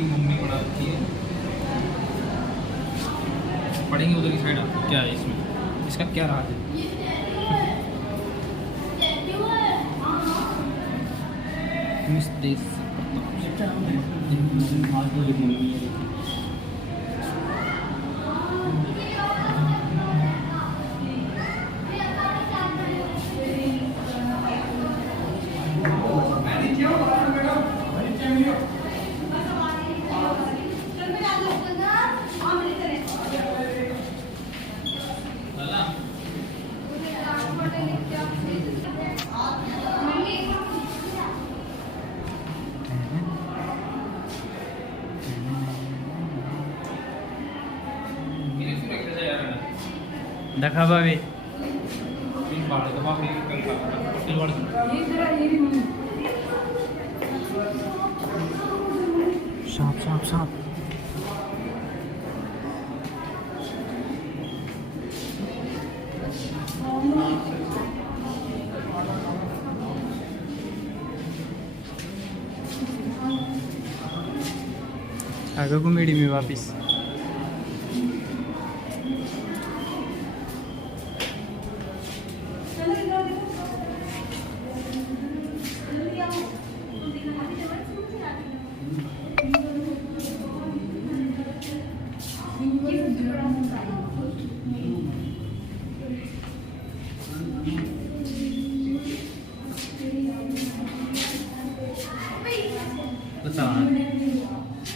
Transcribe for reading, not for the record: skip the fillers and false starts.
इसकी मम्मी बना रखी है। पढ़ेंगे उधर की साइड क्या है इसमें, इसका क्या राज है। मिस देश देखा भाभी सांप सांप सांप आगे कॉमेडी में वापिस